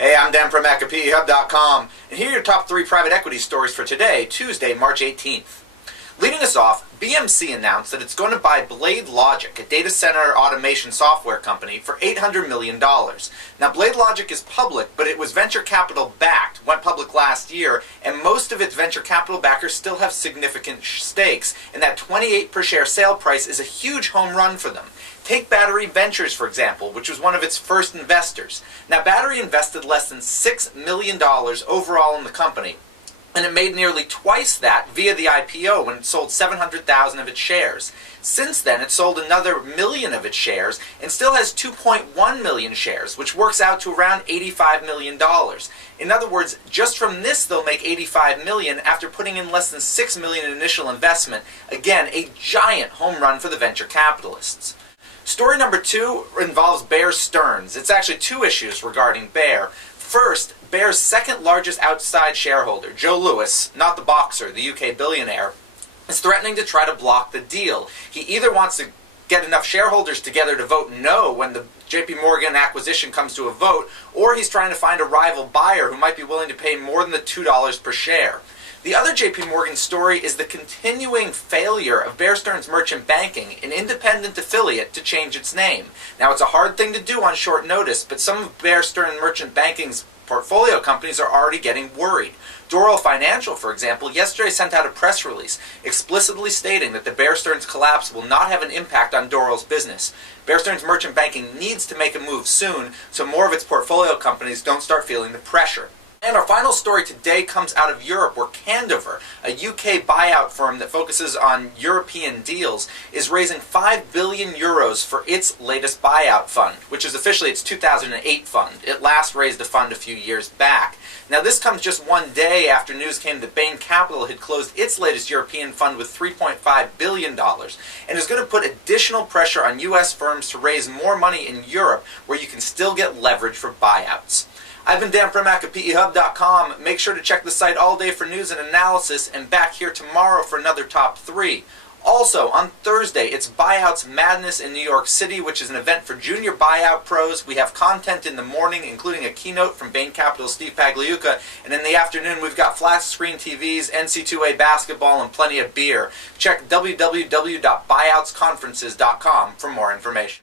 Hey, I'm Dan Primack of peHUB.com, and here are your top 3 private equity stories for today, Tuesday, March 18th. Leading us off, BMC announced that it's going to buy BladeLogic, a data center automation software company, for $800 million. Now, BladeLogic is public, but it was venture capital backed, went public last year, and most of its venture capital backers still have significant stakes, and that 28 per share sale price is a huge home run for them. Take Battery Ventures, for example, which was one of its first investors. Now, Battery invested less than $6 million overall in the company, and it made nearly twice that via the IPO when it sold 700,000 of its shares. Since then, it sold another million of its shares and still has 2.1 million shares, which works out to around $85 million. In other words, just from this they'll make $85 million after putting in less than $6 million in initial investment. Again, a giant home run for the venture capitalists. Story number 2 involves Bear Stearns. It's actually 2 issues regarding Bear. First, Bear's second largest outside shareholder, Joe Lewis, not the boxer, the UK billionaire, is threatening to try to block the deal. He either wants to get enough shareholders together to vote no when the JP Morgan acquisition comes to a vote, or he's trying to find a rival buyer who might be willing to pay more than the $2 per share. The other JP Morgan story is the continuing failure of Bear Stearns Merchant Banking, an independent affiliate, to change its name. Now, it's a hard thing to do on short notice, but some of Bear Stearns Merchant Banking's portfolio companies are already getting worried. Doral Financial, for example, yesterday sent out a press release explicitly stating that the Bear Stearns collapse will not have an impact on Doral's business. Bear Stearns Merchant Banking needs to make a move soon so more of its portfolio companies don't start feeling the pressure. And our final story today comes out of Europe, where Candover, a UK buyout firm that focuses on European deals, is raising €5 billion for its latest buyout fund, which is officially its 2008 fund. It last raised a fund a few years back. Now, this comes just one day after news came that Bain Capital had closed its latest European fund with $3.5 billion, and is going to put additional pressure on US firms to raise more money in Europe, where you can still get leverage for buyouts. I've been Dan Primack of peHUB.com. Make sure to check the site all day for news and analysis, and back here tomorrow for another top 3. Also, on Thursday, it's Buyouts Madness in New York City, which is an event for junior buyout pros. We have content in the morning, including a keynote from Bain Capital's Steve Pagliuca, and in the afternoon, we've got flat screen TVs, NC2A basketball, and plenty of beer. Check www.buyoutsconferences.com for more information.